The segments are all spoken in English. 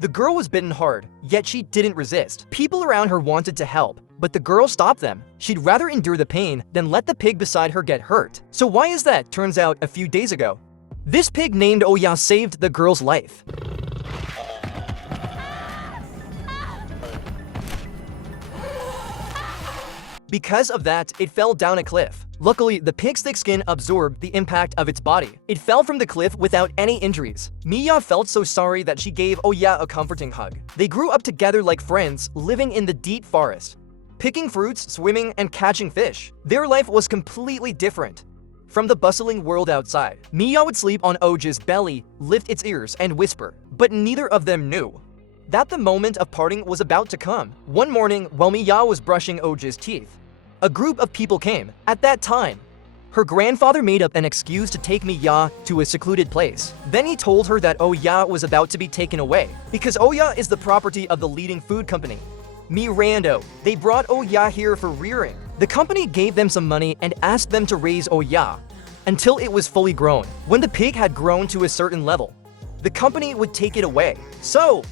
The girl was bitten hard, yet she didn't resist. People around her wanted to help, but the girl stopped them. She'd rather endure the pain than let the pig beside her get hurt. So why is that? Turns out a few days ago, this pig named Okja saved the girl's life. Because of that, it fell down a cliff. Luckily, the pig's thick skin absorbed the impact of its body. It fell from the cliff without any injuries. Mia felt so sorry that she gave Okja a comforting hug. They grew up together like friends, living in the deep forest, picking fruits, swimming, and catching fish. Their life was completely different from the bustling world outside. Mia would sleep on Okja's belly, lift its ears, and whisper, but neither of them knew that the moment of parting was about to come. One morning, while Mia was brushing Okja's teeth, a group of people came. At that time, her grandfather made up an excuse to take Mia to a secluded place. Then he told her that Okja was about to be taken away, because Okja is the property of the leading food company, Mirando. They brought Okja here for rearing. The company gave them some money and asked them to raise Okja until it was fully grown. When the pig had grown to a certain level, the company would take it away. So,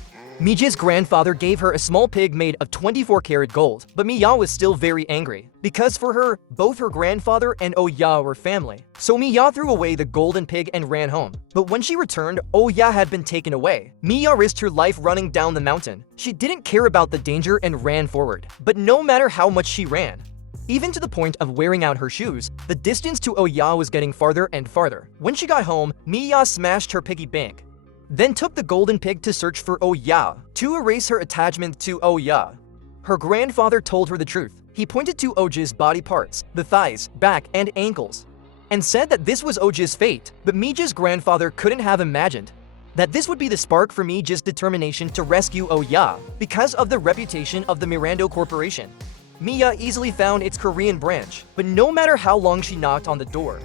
Mija's grandfather gave her a small pig made of 24-karat gold, but Mia was still very angry, because for her, both her grandfather and Okja were family. So Mia threw away the golden pig and ran home. But when she returned, Okja had been taken away. Mia risked her life running down the mountain. She didn't care about the danger and ran forward. But no matter how much she ran, even to the point of wearing out her shoes, the distance to Okja was getting farther and farther. When she got home, Mia smashed her piggy bank, then took the golden pig to search for Okja. To erase her attachment to Okja, her grandfather told her the truth. He pointed to Okja's body parts, the thighs, back, and ankles, and said that this was Okja's fate. But Mija's grandfather couldn't have imagined that this would be the spark for Mija's determination to rescue Okja. Because of the reputation of the Mirando Corporation, Mia easily found its Korean branch. But no matter how long she knocked on the door,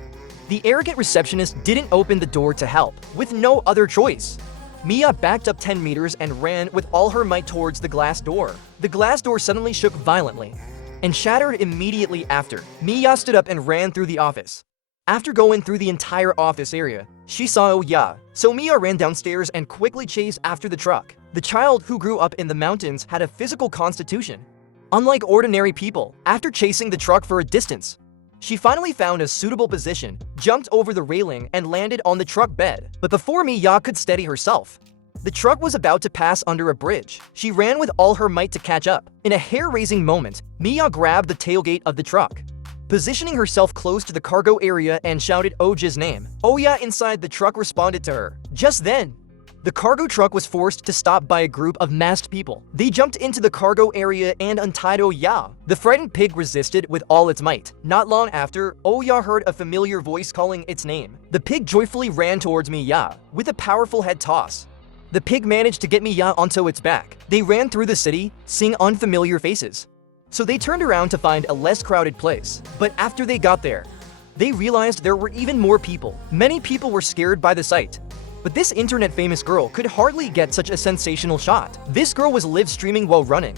the arrogant receptionist didn't open the door to help. With no other choice, Mia backed up 10 meters and ran with all her might towards the glass door. The glass door suddenly shook violently and shattered immediately after. Mia stood up and ran through the office. After going through the entire office area, she saw Okja. So Mia ran downstairs and quickly chased after the truck. The child who grew up in the mountains had a physical constitution unlike ordinary people. After chasing the truck for a distance, she finally found a suitable position, jumped over the railing, and landed on the truck bed. But before Mia could steady herself, the truck was about to pass under a bridge. She ran with all her might to catch up. In a hair-raising moment, Mia grabbed the tailgate of the truck, positioning herself close to the cargo area, and shouted Okja's name. Okja inside the truck responded to her. Just then, the cargo truck was forced to stop by a group of masked people. They jumped into the cargo area and untied Okja. The frightened pig resisted with all its might. Not long after, Okja heard a familiar voice calling its name. The pig joyfully ran towards Mia. With a powerful head toss, the pig managed to get Mia onto its back. They ran through the city, seeing unfamiliar faces. So they turned around to find a less crowded place. But after they got there, they realized there were even more people. Many people were scared by the sight. But this internet-famous girl could hardly get such a sensational shot. This girl was live streaming while running.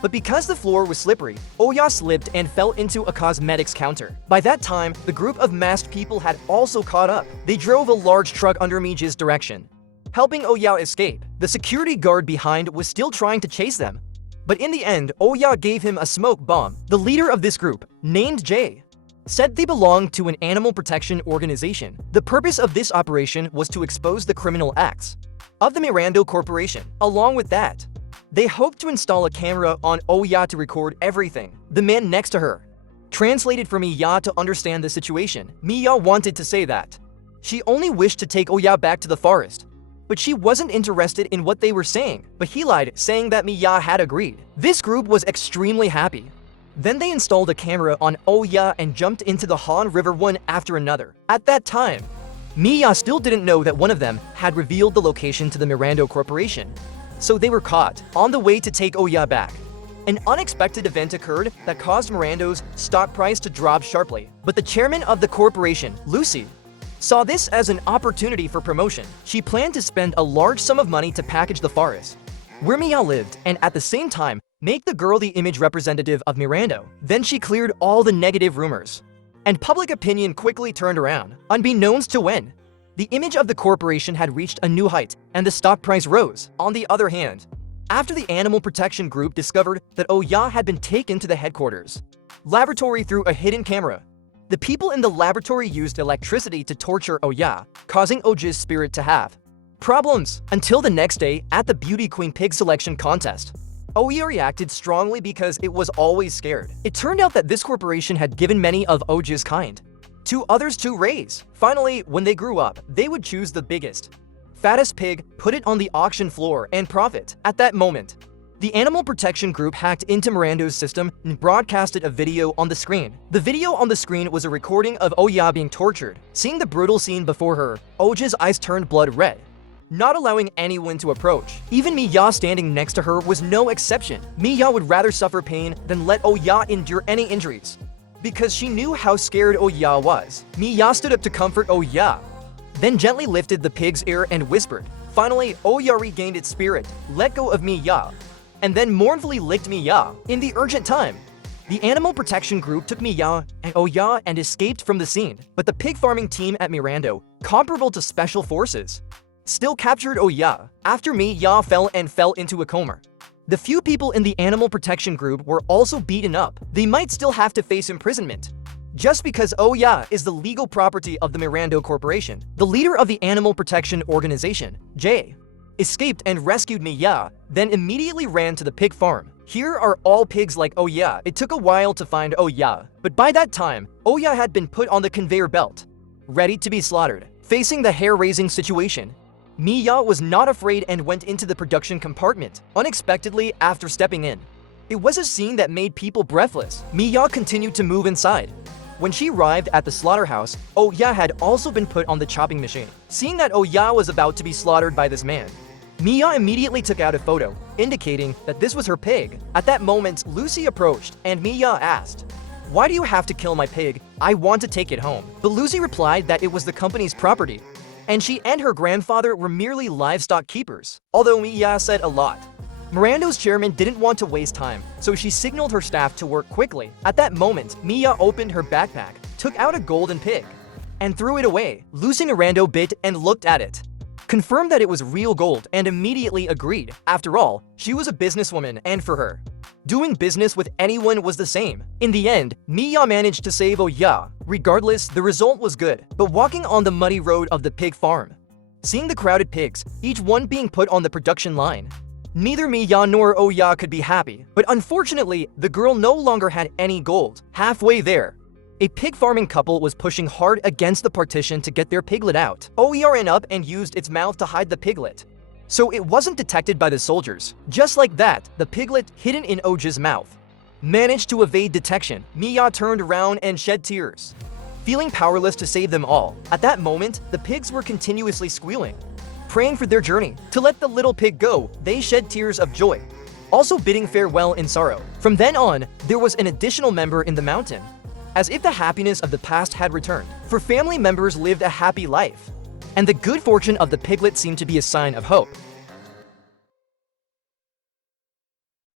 But because the floor was slippery, Okja slipped and fell into a cosmetics counter. By that time, the group of masked people had also caught up. They drove a large truck under Mija's direction, helping Okja escape. The security guard behind was still trying to chase them. But in the end, Okja gave him a smoke bomb. The leader of this group, named Jay, said they belonged to an animal protection organization. The purpose of this operation was to expose the criminal acts of the Mirando Corporation. Along with that, they hoped to install a camera on Okja to record everything. The man next to her translated for Mia to understand the situation. Mia wanted to say that she only wished to take Okja back to the forest, but she wasn't interested in what they were saying. But he lied, saying that Mia had agreed. This group was extremely happy. Then they installed a camera on Okja and jumped into the Han River one after another. At that time, Mia still didn't know that one of them had revealed the location to the Mirando Corporation, so they were caught. On the way to take Okja back, an unexpected event occurred that caused Mirando's stock price to drop sharply. But the chairman of the corporation, Lucy, saw this as an opportunity for promotion. She planned to spend a large sum of money to package the forest where Mia lived, and at the same time, make the girl the image representative of Mirando. Then she cleared all the negative rumors, and public opinion quickly turned around. Unbeknownst to Wen, The image of the corporation had reached a new height, and the stock price rose. On the other hand, after the Animal Protection Group discovered that Okja had been taken to the headquarters laboratory through a hidden camera, the people in the laboratory used electricity to torture Okja, causing Okja's spirit to have problems. Until the next day at the Beauty Queen Pig Selection Contest, Okja reacted strongly because it was always scared. It turned out that this corporation had given many of Okja's kind to others to raise. Finally, when they grew up, they would choose the biggest, fattest pig, put it on the auction floor, and profit. At that moment, the Animal Protection Group hacked into Mirando's system and broadcasted a video on the screen. The video on the screen was a recording of Okja being tortured. Seeing the brutal scene before her, Okja's eyes turned blood red, not allowing anyone to approach. Even Miya standing next to her was no exception. Miya would rather suffer pain than let Okja endure any injuries, because she knew how scared Okja was. Miya stood up to comfort Okja, then gently lifted the pig's ear and whispered. Finally, Okja regained its spirit, let go of Miya, and then mournfully licked Miya. In the urgent time, the Animal Protection Group took Miya and Okja and escaped from the scene. But the pig farming team at Mirando, comparable to special forces, still captured Okja. After Miya fell into a coma, the few people in the Animal Protection Group were also beaten up. They might still have to face imprisonment, just because Okja is the legal property of the Mirando Corporation. The leader of the Animal Protection Organization, Jay, escaped and rescued Miya, then immediately ran to the pig farm. Here are all pigs like Okja. It took a while to find Okja, but by that time, Okja had been put on the conveyor belt, ready to be slaughtered. Facing the hair-raising situation, Miya was not afraid and went into the production compartment, unexpectedly after stepping in. It was a scene that made people breathless. Miya continued to move inside. When she arrived at the slaughterhouse, Okja had also been put on the chopping machine. Seeing that Okja was about to be slaughtered by this man, Miya immediately took out a photo, indicating that this was her pig. At that moment, Lucy approached, and Miya asked, "Why do you have to kill my pig? I want to take it home." But Lucy replied that it was the company's property, and she and her grandfather were merely livestock keepers. Although Miya said a lot, Mirando's chairman didn't want to waste time, so she signaled her staff to work quickly. At that moment, Miya opened her backpack, took out a golden pig, and threw it away. Lucy Mirando bit and looked at it, confirmed that it was real gold, and immediately agreed. After all, she was a businesswoman, and for her, doing business with anyone was the same. In the end, Miya managed to save Okja. Regardless, the result was good. But walking on the muddy road of the pig farm, seeing the crowded pigs, each one being put on the production line, neither Miya nor Okja could be happy. But unfortunately, the girl no longer had any gold. Halfway there, a pig farming couple was pushing hard against the partition to get their piglet out. Okja ran up and used its mouth to hide the piglet, so it wasn't detected by the soldiers. Just like that, the piglet, hidden in Okja's mouth, managed to evade detection. Miya turned around and shed tears, feeling powerless to save them all. At that moment, the pigs were continuously squealing, praying for their journey. To let the little pig go, they shed tears of joy, also bidding farewell in sorrow. From then on, there was an additional member in the mountain, as if the happiness of the past had returned. For family members lived a happy life, and the good fortune of the piglet seemed to be a sign of hope.